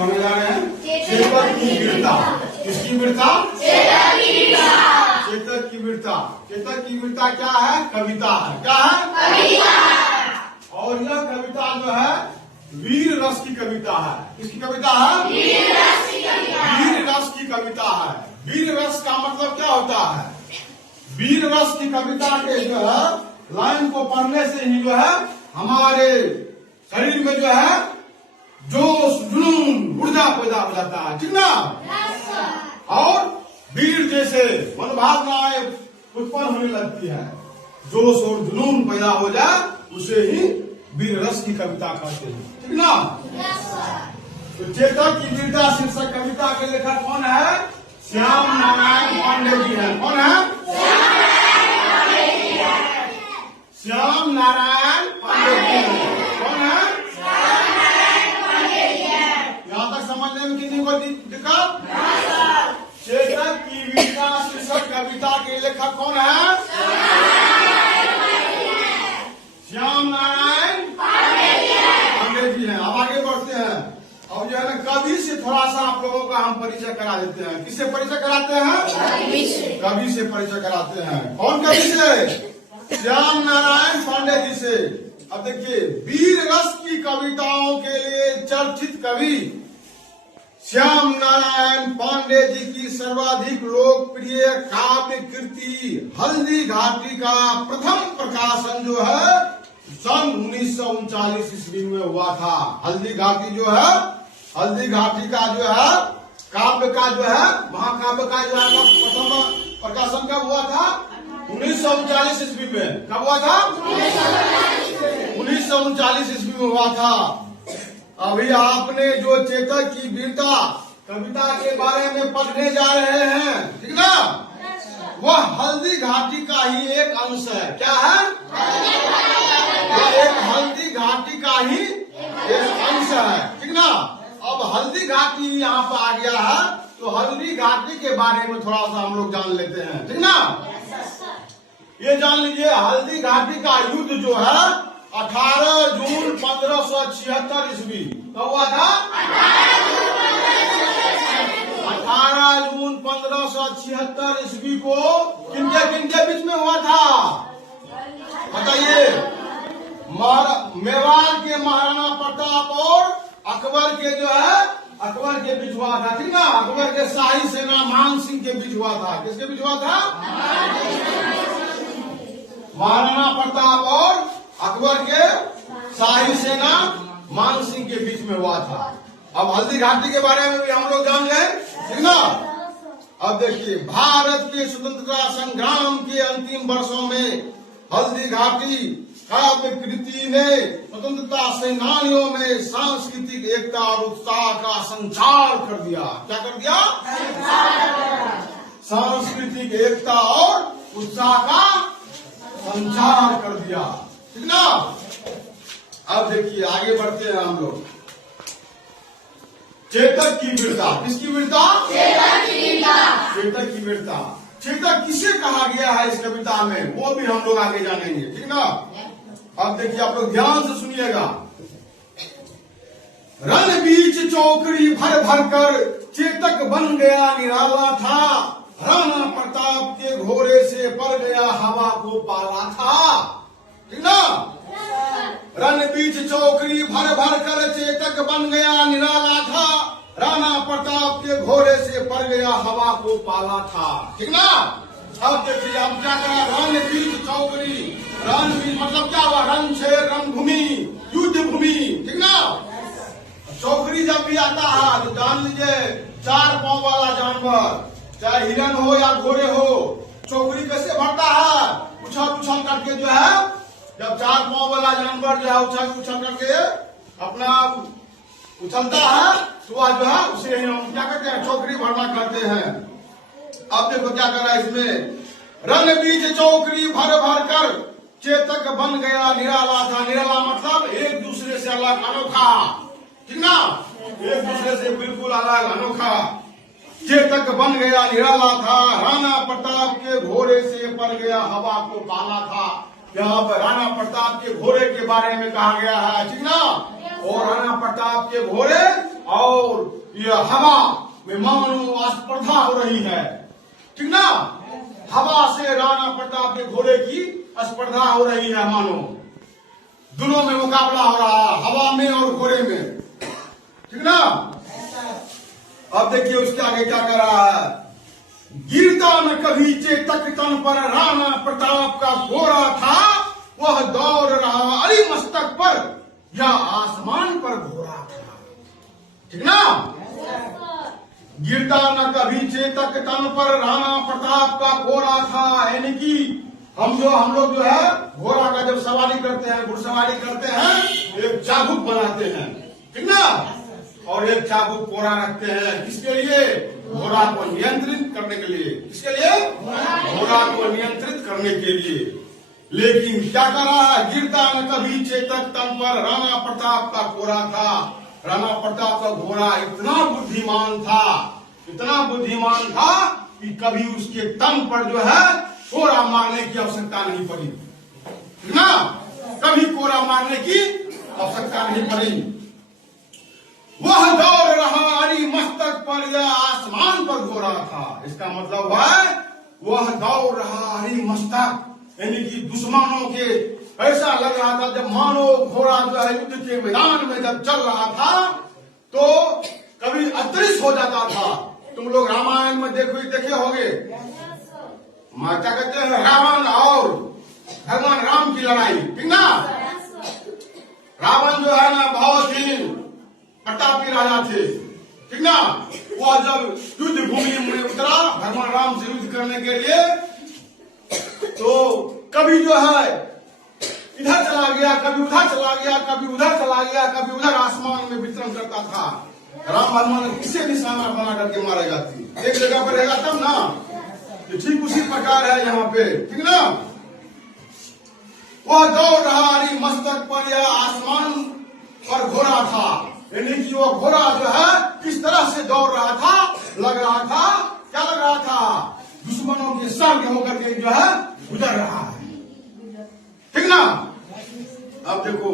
पढ़ने जा रहे हैं चेतक की वीरता। किसकी वीरता? चेतक की वीरता। चेतक की वीरता। चेतक की वीरता क्या है? कविता है। क्या है? कविता। और यह कविता जो है वीर रस की कविता है। किसकी कविता है? वीर रस की कविता। वीर रस की कविता है। वीर रस का मतलब क्या होता है? वीर रस की कविता के जो है लाइन को पढ़ने से ही जो है हमारे शरीर में जो है जोश जुनून ऊर्जा पैदा हो जाता है, ठीक ना? और वीर जैसे मनोभावनाएं उत्पन्न होने लगती है। जोश और जुनून पैदा हो जाए उसे ही वीर रस की कविता कहते हैं, ठीक ना? तो चेतक की वीरता शीर्षक कविता के लेखक कौन है? श्याम नारायण पांडे जी हैं। कौन है? श्याम नारायण पांडे जी हैं। कौन है? यहाँ तक समझने में किसी को दिक्कत? चेतक की वीरता शीर्षक कविता के लेखक कौन है? श्याम नारायण पांडे जी हैं। अब आगे बढ़ते हैं। अब जो है ना कवि से थोड़ा सा आप लोगों का हम परिचय करा देते हैं। किससे परिचय कराते हैं? कवि से परिचय कराते हैं। कौन कवि से? श्याम नारायण पांडे जी से। अब देखिए वीर रस की कविताओं के लिए चर्चित कवि श्याम नारायण पांडे जी की सर्वाधिक लोकप्रिय काव्य कृति हल्दी घाटी का प्रथम प्रकाशन जो है सन 1939 ईस्वी में हुआ था। हल्दी घाटी जो है हल्दी घाटी का जो है काव्य का जो है महाकाव्य का जो है प्रथम प्रकाशन कब हुआ था? 1939 ईस्वी में। कब हुआ था? 1939 ईस्वी में हुआ था। अभी आपने जो चेतक की वीरता कविता के बारे में पढ़ने जा रहे हैं, ठीक ना? वह हल्दी घाटी का ही एक अंश है। क्या है? वह एक हल्दी घाटी का ही एक अंश है, ठीक ना? अब हल्दी घाटी यहाँ पर आ गया है तो हल्दी घाटी के बारे में थोड़ा सा हम लोग जान लेते हैं, ठीक ना? ये जान लीजिए हल्दी घाटी का युद्ध जो है 18 जून 1576 ईस्वी कब हुआ था? 18 जून 1576 ईस्वी को किनके बीच में हुआ था? बताइए। मेवाड़ के महाराणा प्रताप और अकबर के जो है अकबर के बीच हुआ था, ठीक ना? अकबर के शाही सेना मान सिंह के बीच हुआ था। किसके बीच हुआ था? महाराणा प्रताप और अकबर के शाही सेना मान सिंह के बीच में हुआ था। अब हल्दी घाटी के बारे में भी हम लोग जान गए, ठीक ना? अब देखिए भारत के स्वतंत्रता संग्राम के अंतिम वर्षों में हल्दी घाटी काव्य कृति ने स्वतंत्रता सेनानियों में सांस्कृतिक एकता और उत्साह का संचार कर दिया। क्या कर दिया? सांस्कृतिक एकता और उत्साह का संचार कर दिया, ठीक ना? अब देखिए आगे बढ़ते हैं हम लोग। चेतक की वीरता। किसकी वीरता? चेतक की वीरता। चेतक की वीरता। चेतक किसे कहा गया है इस कविता में वो भी हम लोग आगे जानेंगे, ठीक ना? अब देखिए आप लोग ध्यान से सुनिएगा। रण बीच चौकड़ी भर भर कर चेतक बन गया निराला था। राणा प्रताप के घोड़े से पड़ गया हवा को पाला था, ठीक ना? रण बीच चौकड़ी भर भर कर चेतक बन गया निराला था। राणा प्रताप के घोड़े से पड़ गया हवा को पाला था, ठीक ना? अब देखिए हम क्या करा? रण बीच चौकड़ी। रण बीच मतलब क्या हुआ? रण क्षेत्र, रणभूमि, युद्ध भूमि, ठीक ना? चौकड़ी जब भी आता है तो जान लीजिए 4 पांव वाला जानवर चाहे हिरन हो या घोड़े हो चौकड़ी कैसे भरता है? उछल उछल करके जो है जब 4 पांव वाला जानवर जो है उछल उछल करके अपना उछलता है तो वह जो है उसे हम क्या कहते हैं? चौकड़ी भरना कहते हैं। अब देखो क्या कर रहा है इसमें। रण बीच चौकड़ी भर भर कर चेतक बन गया निराला था। निराला मतलब एक दूसरे से अलग अनोखा, ठीक ना? एक दूसरे से बिल्कुल अलग अनोखा। चेतक बन गया निराला था। राणा प्रताप के घोड़े से पड़ गया हवा को पाला था। यहाँ पर राणा प्रताप के घोड़े के बारे में कहा गया है, ठीक ना? और राणा प्रताप के घोड़े और हवा में मानो स्पर्धा हो रही है, ठीक ना। हवा से राणा प्रताप के घोड़े की स्पर्धा हो रही है, मानो दोनों में मुकाबला हो रहा है, हवा में और घोड़े में, ठीक ना। अब देखिए उसके आगे क्या कर रहा है। गिरता न कभी चेतक तन पर राणा प्रताप का घोड़ा था, वह दौड़ रहा अली मस्तक पर या आसमान पर घोड़ा था, ठीक ना। गिरता न कभी चेतक तन पर राणा प्रताप का घोड़ा था, यानी कि हम लोग जो है घोड़ा का जब सवारी करते हैं, घुड़सवारी करते हैं, एक चाबुक बनाते हैं, ठीक ना, और एक चाबुक कोड़ा रखते हैं, किसके लिए? घोड़ा को नियंत्रित करने के लिए। किसके लिए? घोड़ा को नियंत्रित करने के लिए। लेकिन क्या कर रहा है? गिरता न कभी चेतक तन पर राणा प्रताप का घोड़ा था। राणा प्रताप का घोड़ा इतना बुद्धिमान था, इतना बुद्धिमान था कि कभी उसके तन पर जो है कोड़ा मारने की आवश्यकता नहीं पड़ी, ठीक ना। कभी कोड़ा मारने की आवश्यकता नहीं पड़ी। वह दौड़ रहा अली मस्तक पर या आसमान पर घोड़ा था। इसका मतलब है वह दौड़ रहा अली मस्तक, यानी कि दुश्मनों के ऐसा लग रहा था जब मानो घोड़ा जो है युद्ध के मैदान में जब चल रहा था तो कभी अदृश्य हो जाता था। तुम लोग रामायण में देखे होंगे, क्या कहते हैं, रावण और भगवान राम की लड़ाई, ठीक ना। रावण जो है ना बहुत ही प्रतापी राजा थे, ठीक ना। वो जब युद्ध भूमि में उतरा भगवान राम से युद्ध करने के लिए, तो कभी जो है इधर चला गया, कभी उधर चला गया, कभी उधर चला गया, कभी उधर आसमान में विचरण करता था। राम भगवान किससे निशाना बना करके मारे जाती, एक जगह पर रहेगा तब ना। ठीक उसी प्रकार है यहाँ पे, ठीक ना। वह दौड़ रहा अली मस्तक पर या आसमान पर घोड़ा था, यानी कि वो घोड़ा जो है किस तरह से दौड़ रहा था, लग रहा था, क्या लग रहा था, दुश्मनों के संग होकर के जो है गुजर रहा है, ठीक ना। अब देखो,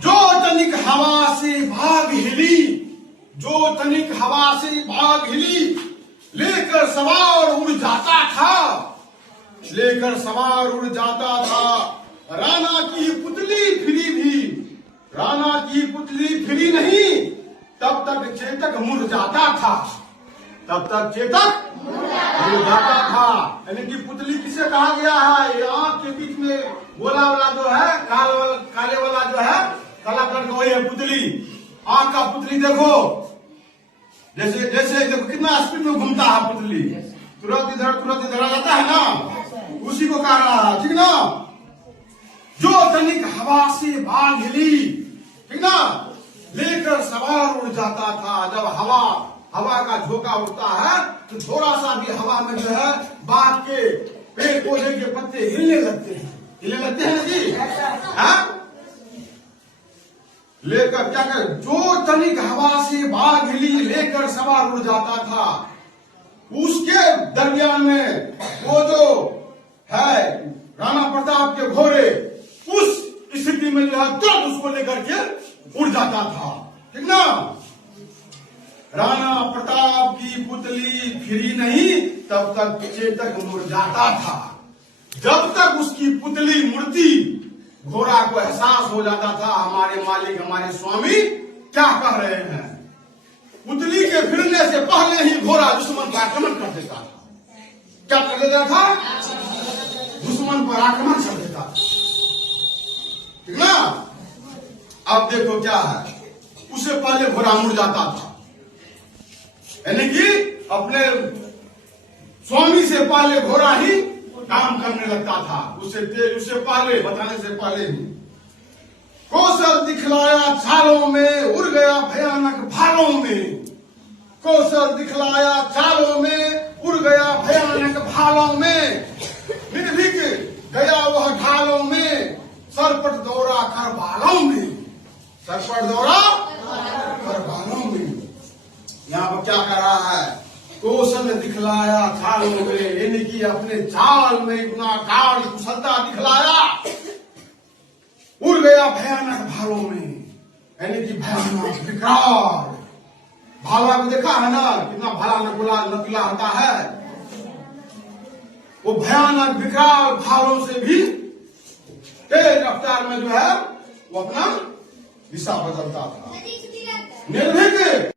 जो तनिक हवा से भाग हिली, जो तनिक हवा से भाग हिली, लेकर सवार उड़ जाता था, लेकर सवार उड़ जाता था। राणा की पुतली फिरी भी, राणा की पुतली फिरी नहीं, तब तक चेतक मुड़ जाता था, तब तक चेतक मुड़ जाता था। यानी कि पुतली किसे कहा गया है? ये आंख के बीच में गोला वाला जो है, काले वाला जो है, काला कलर का वही है पुतली। आंख का पुतली देखो, जैसे जैसे देखो कितना स्पीड में घूमता है पुतली, तुरंत इधर आ जाता है ना, उसी को कह रहा है, ठीक ना। जो तनिक हवा से भाग हिली, ठीक ना, लेकर सवार उड़ जाता था। जब हवा का झोंका उड़ता है तो थोड़ा सा भी हवा में जो है बाग के पेड़ पौधे के पत्ते हिलने लगते हैं ना जी, हाँ? लेकर क्या कर, जो तनिक हवा से बाग हिली, लेकर सवार उड़ जाता था। उसके दरमियान में वो जो है राणा प्रताप के घोड़े, उस स्थिति में जो है तुरंत उसको लेकर के उड़ जाता था, ठीक ना। राणा प्रताप की पुतली फिरी नहीं, तब तक चेतक मुड़ जाता था। जब तक उसकी पुतली मुड़ती, घोड़ा को एहसास हो जाता था हमारे मालिक, हमारे स्वामी क्या कह रहे हैं। पुतली के फिरने से पहले ही घोड़ा दुश्मन पर आक्रमण कर देता था। क्या कर देता था? दुश्मन पर आक्रमण कर देता था, ठीक ना। अब देखो क्या है, उससे पहले घोड़ा मुड़ जाता था, यानी कि अपने स्वामी से पहले घोड़ा ही काम करने लगता था, उससे पहले, बताने से पहले ही। कौशल दिखलाया चालों में, उड़ गया भयानक भालों में। कौशल दिखलाया चालों में, उड़ गया भयानक भालों में। निर्भीक गया वह ढालों में, सरपट दौड़ा कर बालों में, सरपट दौड़ा कर बालों में। यहाँ पर क्या कर रहा है? कौशल दिखलाया चालों में, यानी कि अपने चाल में इतना गाढ़ कुशलता दिखलाया। उड़ गया भयानक भालों में, यानी कि भयानक विकराल भाला को देखा है ना, कितना भाला नकला होता है। वो भयानक विकराल भालों से भी तेज रफ्तार में जो है वो अपना दिशा बदलता था। निर्भीक